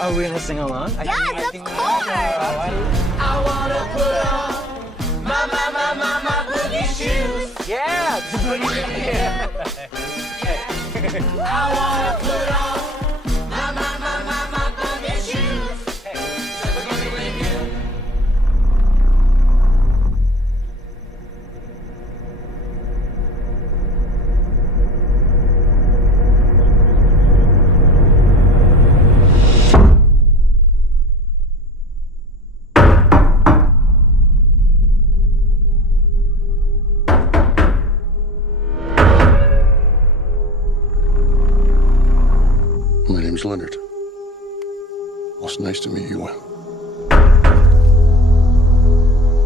Are we gonna sing along? Yes, of course! I wanna put on my boogie shoes. Yeah! I wanna put on my boogie shoes. Never gonna leave you. My name's Leonard. Well, it's nice to meet you, Wim.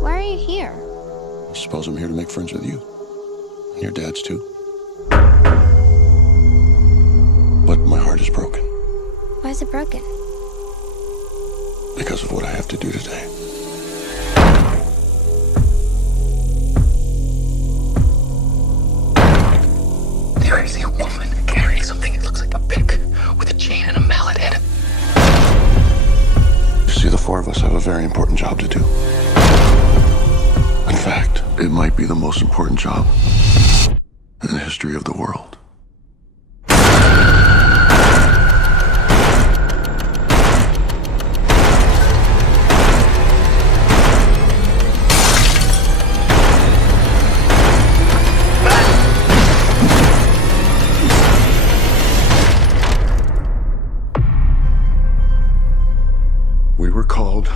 Why are you here? I suppose I'm here to make friends with you. And your dad's too. But my heart is broken Why is it broken? because of what I have to do today. There is a woman carrying something that looks like a pick with a chain and a mallet head. You see, the four of us have a very important job to do. In fact, it might be the most important job in the history of the world. We were called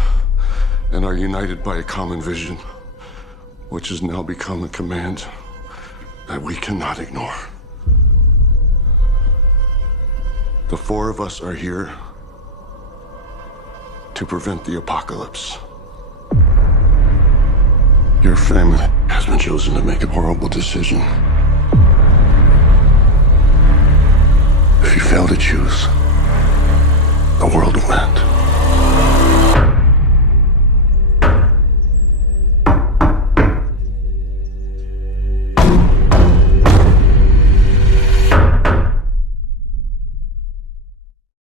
and are united by a common vision, which has now become a command that we cannot ignore. The four of us are here to prevent the apocalypse. Your family has been chosen to make a horrible decision. If you fail to choose, the world will end.